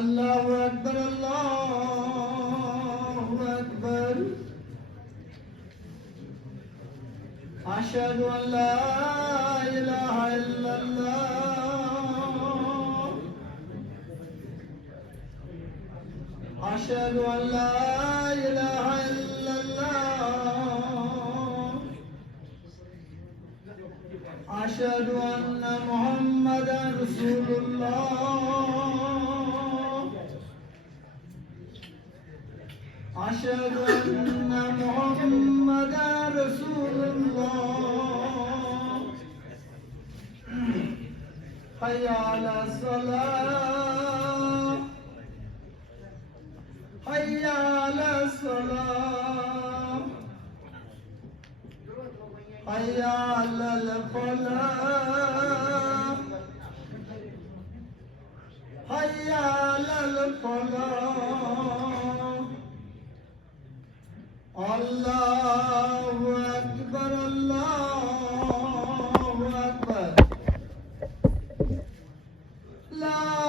الله أكبر الله أكبر أشهد أن لا إله إلا الله أشهد أن لا إله إلا الله أشهد أن محمدا رسول الله أشهد أن محمدا رسول الله حي على الصلاة حي على الصلاة حي على الفلاح حي على الفلاح الله أكبر الله أكبر لا